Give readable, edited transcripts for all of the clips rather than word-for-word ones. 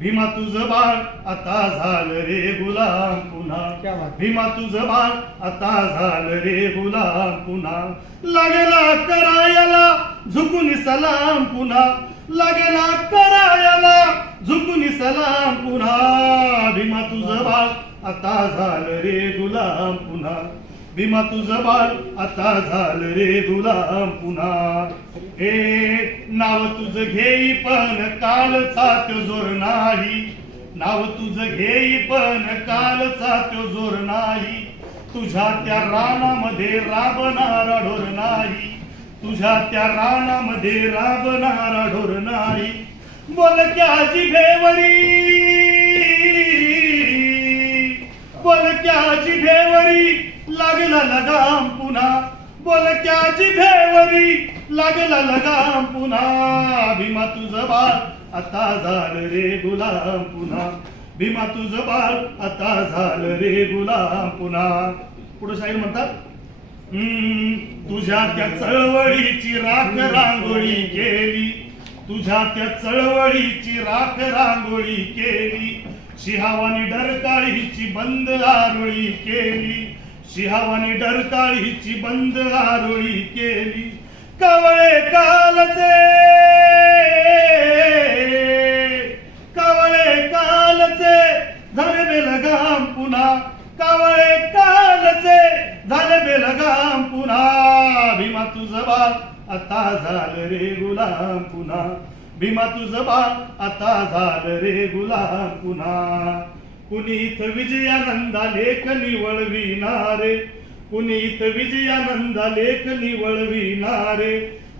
भीमा तुझं बाळ आता झालं रे गुलाम पुन्हा भीमा तुझं बाळ आता झालं रे गुलाम पुन्हा लागला करायला झुकून सलाम पुन्हा लागला करायला झुकून सलाम पुन्हा भीमा तुझं बाळ आता झालं रे गुलाम पुन्हा भीमा तुझं बाळ आता झालं रे गुलाम पुन्हा हे नाव तुझं घेई पण कालचा तो जोर नाही नाव तुझं घेई पण कालचा तो जोर नाही तुझ्या त्या रानामध्ये राबणारा ढोर नाही तुझ्या त्या रानामध्ये राबणारा ढोर नाही बोलक्या जिभेवरी बोलक्या जिभेवरी लागला लगाम पुन्हा बोलक्या जिभेवरी लागला लगाम पुन्हा भीमा तुझं बाळ आता झालं रे गुलाम पुन्हा भीमा तुझं बाळ आता झालं रे गुलाम पुन्हा पुढे शाहीर म्हणतात तुझ्या त्या चळवळीची राख रांगोळी केली तुझ्या त्या चळवळीची राख रांगोळी केली शिहावानी डरकाळीची बंद आरोळी केली शिहावानी डरकाळीची बंद आरोळी केली कवळे कालचे झाले बेलगाम पुन्हा कवळे कालचे झाले बेलगाम पुन्हा भीमा तुझं बाळ आता झालं रे गुलाम पुन्हा भीमा तुझं बाळ आता झालं रे गुलाम पुन्हा कुणी इथं विजयानंदा लेख निवळविणारे कुणी इथं विजयानंदा लेख निवळविणारे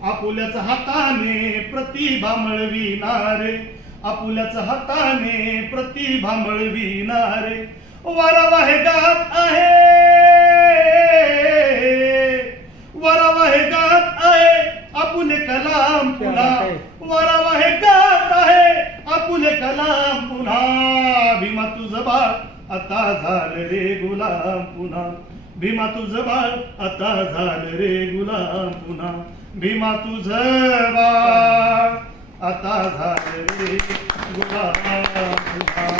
आपुल्याच हाताने प्रतिभा मिळविणारे आपुल्याच हाताने प्रतिभा मिळविणारे वरवाहे गात आहे वरवाहे गात आहे आपुले कलाम पुन्हा वरवाहे गात आहे आपुले कलाम पुन्हा भीमा तुझं बाळ आता झालं रे गुलाम पुन्हा भीमा तुझं बाळ आता झालं रे गुलाम पुन्हा भीमा तुझं बाळ आता झालं रे गुलाम पुन्हा